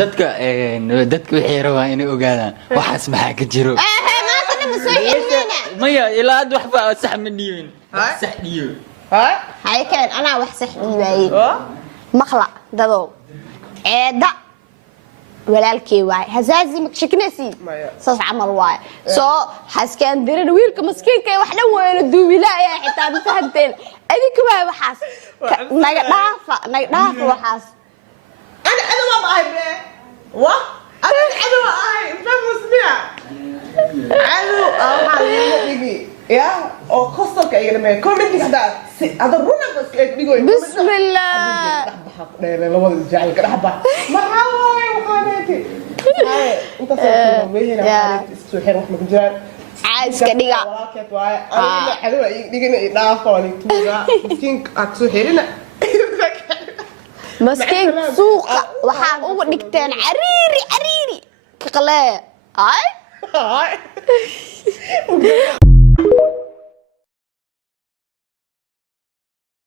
dadka waxay rabaan inay ogaadaan waxaas maxaa ka jiro maanta ma soo xirnayna maya ilaa had waxba sax ma dhiibin sax dhiibo hay keen anaa wax sax dhiibaayay maqla dadow ceeda walaalkay waay hasaazi makshakinasi saas camal waay soo xaskaan dirin wiilka maskiinka wax dhan weeyna duubilaa xitaa ma fahanteen adinka waa waxaas naga dhaafa waxaas أنا ما بعرف وا أنا ما أعرف فهم مسمع أنا حالي يا أو خصك كأي لما كل من هذا هذا رونا بس بيقول بسم الله لا لا ما تجعل كده حبة ما حاول وخانتي أنت صرت وين هنا سوحر رحمة الجيران عايز كديجا ولا كيف واي أنا حلوة يجينا يدافع عنك توجا مسكين أكسوحرنا مسكين سوق waxaan ugu dhigteen cariiri ka qalee ay